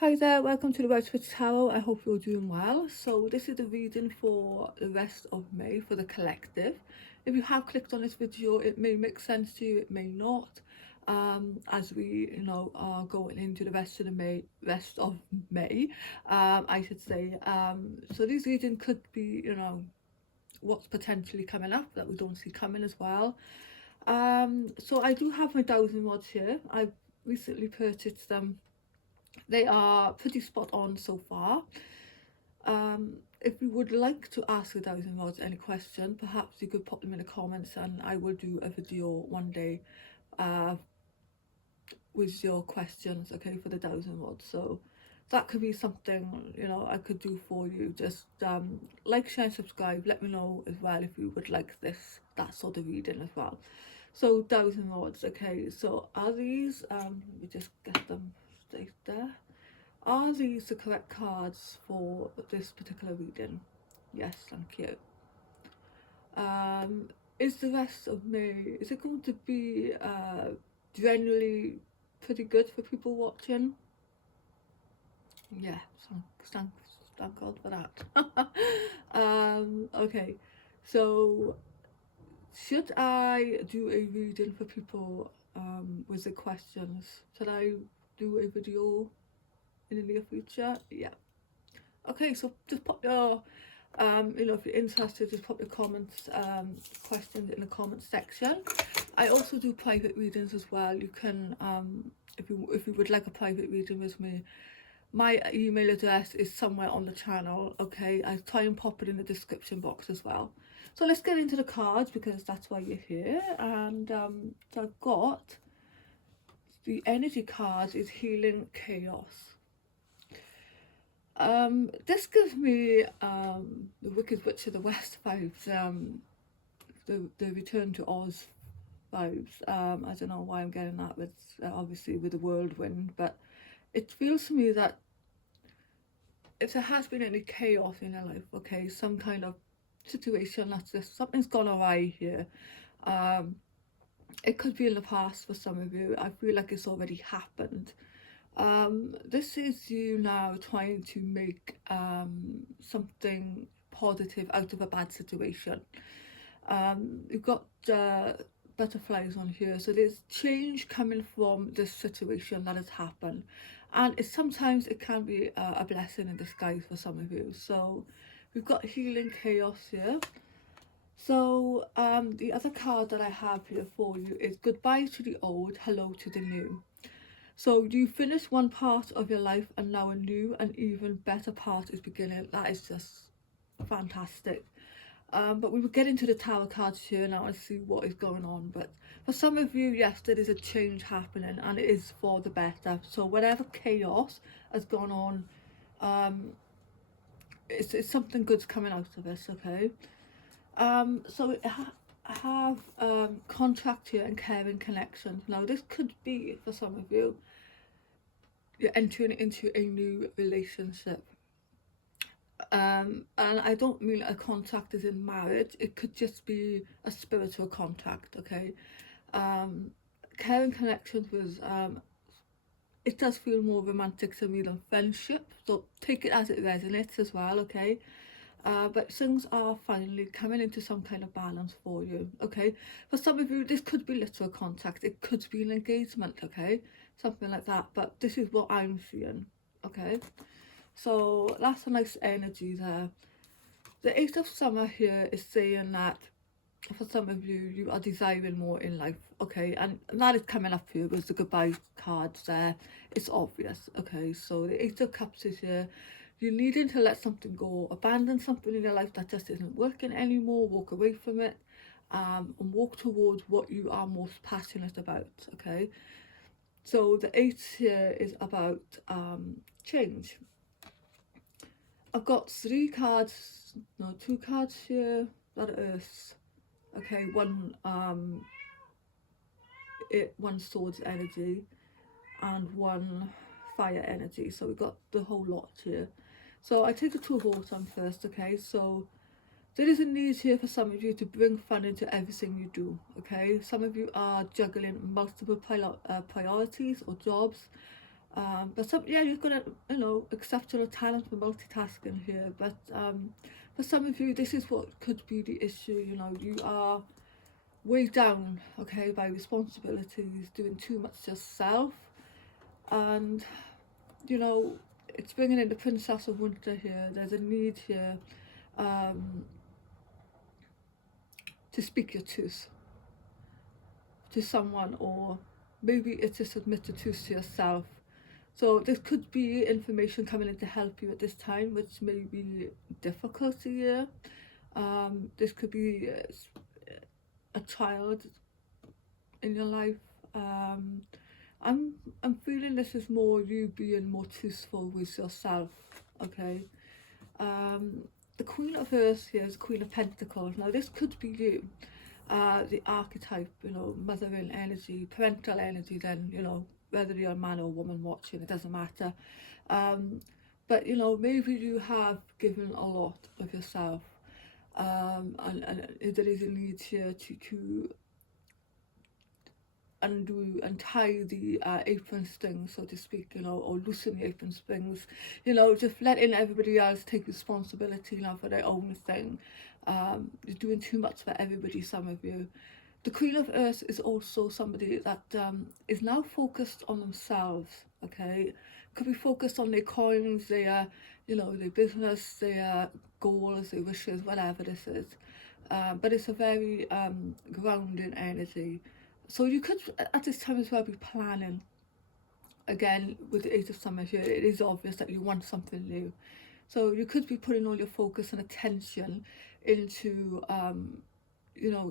Hi there, welcome to the Red Switch Tarot. I hope you're doing well. So this is the reading for the rest of May for the collective. If you have clicked on this video, it may make sense to you, it may not. As we, are going into the rest of May, I should say. So this reading could be, what's potentially coming up that we don't see coming as well. So I do have my dowsing rods here. I've recently purchased them. They are pretty spot on so far. If you would like to ask the dowsing rods any question, perhaps you could pop them in the comments and I will do a video one day uh, with your questions, okay, for the dowsing rods. So that could be something, I could do for you. Just like, share, and subscribe. Let me know as well if you would like that sort of reading as well. So dowsing rods, okay, so are these, let me just get them straight there. Are these the correct cards for this particular reading? Yes, thank you. Is the rest of May, is it going to be generally pretty good for people watching? Yeah, thank God for that. Okay, so should I do a reading for people with the questions? Should I do a video in the near future? Yeah. Okay, so just pop your if you're interested, just pop your comments, questions in the comments section. I also do private readings as well. You can if you would like a private reading with me, my email address is somewhere on the channel. Okay, I try and pop it in the description box as well. So let's get into the cards because that's why you're here. And so I've got the energy card is Healing Chaos. This gives me the Wicked Witch of the West vibes, the Return to Oz vibes. I don't know why I'm getting that with obviously with the whirlwind, but it feels to me that if there has been any chaos in your life, okay, some kind of situation that's just something's gone awry here. It could be in the past for some of you. I feel like it's already happened. This is you now trying to make something positive out of a bad situation. You've got butterflies on here, so there's change coming from this situation that has happened, and sometimes it can be a blessing in disguise for some of you. So we've got healing chaos here. So the other card that I have here for you is goodbye to the old, hello to the new. So you finish one part of your life and now a new and even better part is beginning. That is just fantastic. But we will get into the tower cards here now and see what is going on. But for some of you, yes, there is a change happening and it is for the better. So whatever chaos has gone on, it's something good's coming out of this, okay? So I have contract here and caring connections. Now this could be, for some of you, you're entering into a new relationship. And I don't mean a contact as in marriage, it could just be a spiritual contact, okay? Caring connections was, it does feel more romantic to me than friendship, so take it as it resonates as well, okay? But things are finally coming into some kind of balance for you, okay? For some of you, this could be literal contact, it could be an engagement, okay? Something like that, but this is what I'm seeing, okay? So that's a nice energy there. The Eight of Summer here is saying that for some of you, you are desiring more in life, okay? And that is coming up here with the goodbye cards there. It's obvious, okay? So the Eight of Cups is here. You're needing to let something go, abandon something in your life that just isn't working anymore, walk away from it, and walk towards what you are most passionate about, okay? So the 8 here is about change. I've got 2 cards here that are Earths, okay? One Swords energy and one Fire energy, so we've got the whole lot here. So I take the 2 of Autumn first, okay? So there is a need here for some of you to bring fun into everything you do, okay? Some of you are juggling multiple priorities or jobs. But some, yeah, you've got to, exceptional talent for multitasking here. But for some of you, this is what could be the issue. You are weighed down, okay, by responsibilities, doing too much yourself, and it's bringing in the Princess of Winter here. There's a need here um, to speak your truth to someone, or maybe it's just admit the truth to yourself. So this could be information coming in to help you at this time, which may be difficult to hear. This could be a child in your life. I'm feeling this is more you being more truthful with yourself. Okay. The Queen of Earth here is Queen of Pentacles. Now this could be you. The archetype, mothering energy, parental energy, then, whether you're a man or a woman watching, it doesn't matter. But, maybe you have given a lot of yourself, and there is a need here to undo and tie the apron strings, so to speak, or loosen the apron strings, just letting everybody else take responsibility now for their own thing. You're doing too much for everybody, some of you. The Queen of Earth is also somebody that is now focused on themselves, okay? Could be focused on their coins, their business, their goals, their wishes, whatever this is. But it's a very grounding energy. So you could, at this time as well, be planning. Again, with the Eight of Summer here, it is obvious that you want something new. So you could be putting all your focus and attention into,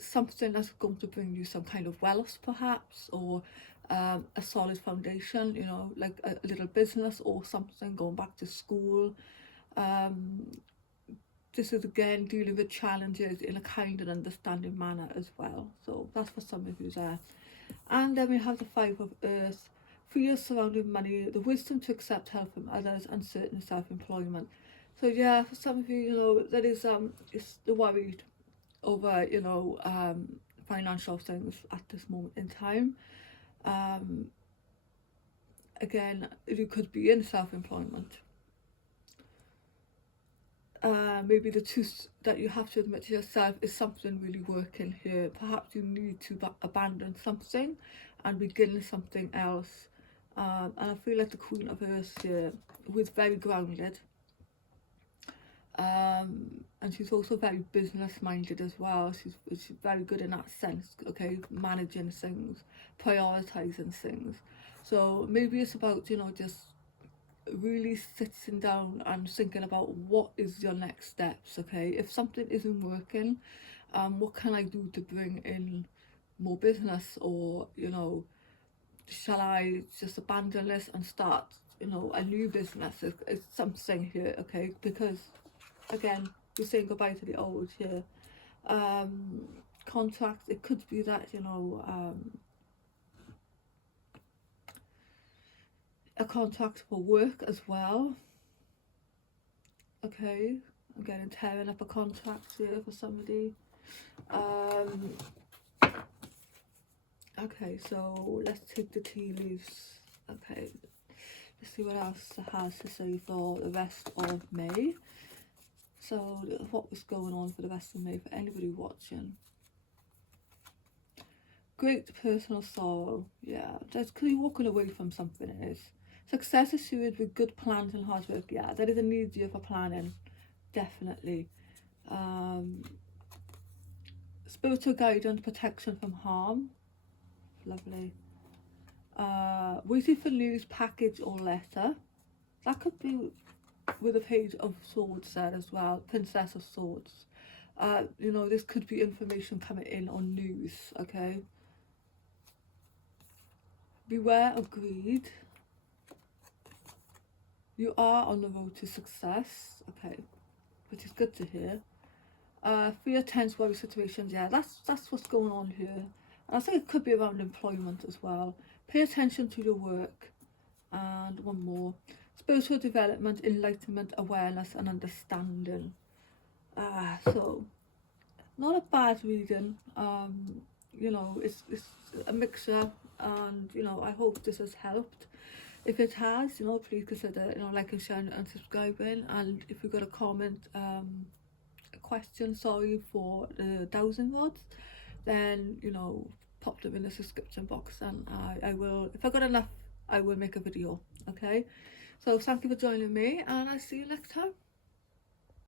something that's going to bring you some kind of wealth, perhaps, or a solid foundation, like a little business or something, going back to school. This is again dealing with challenges in a kind and understanding manner as well. So that's for some of you there. And then we have the Five of Earth, fear surrounding money, the wisdom to accept help from others, and certain self-employment. So yeah, for some of you, that is it's the worried over financial things at this moment in time. Again, you could be in self-employment. Maybe the truth that you have to admit to yourself is something really working here. Perhaps you need to abandon something and begin something else. And I feel like the Queen of Earth here, who is very grounded, and she's also very business minded as well. She's very good in that sense, okay, managing things, prioritizing things. So maybe it's about just really sitting down and thinking about what is your next steps. Okay, if something isn't working, what can I do to bring in more business, or shall I just abandon this and start a new business? It's something here, okay, because again we're saying goodbye to the old here. Contracts, it could be that a contract for work as well. Okay, I'm getting tearing up a contract here for somebody. Okay, so let's take the tea leaves. Okay, let's see what else it has to say for the rest of May. So what was going on for the rest of May for anybody watching? Great personal sorrow. Yeah, that's because you're walking away from something. It is. Success is suited with good plans and hard work. Yeah, there is a need here for planning, definitely. Spiritual guidance, protection from harm. Lovely. Waiting for news, package or letter. That could be with a Page of Swords there as well. Princess of Swords. This could be information coming in on news. Okay. Beware of greed. You are on the road to success, okay, which is good to hear. Fear, tense, worry situations, yeah, that's what's going on here. And I think it could be around employment as well. Pay attention to your work. And one more. Spiritual development, enlightenment, awareness and understanding. So, not a bad reading. It's a mixture, and I hope this has helped. If it has, you know, please consider, you know, liking, sharing and subscribing. And if you've got a comment, a question, sorry, for the dowsing rods, then, you know, pop them in the description box, and I will, if I got enough, I will make a video. Okay, so thank you for joining me, and I'll see you next time.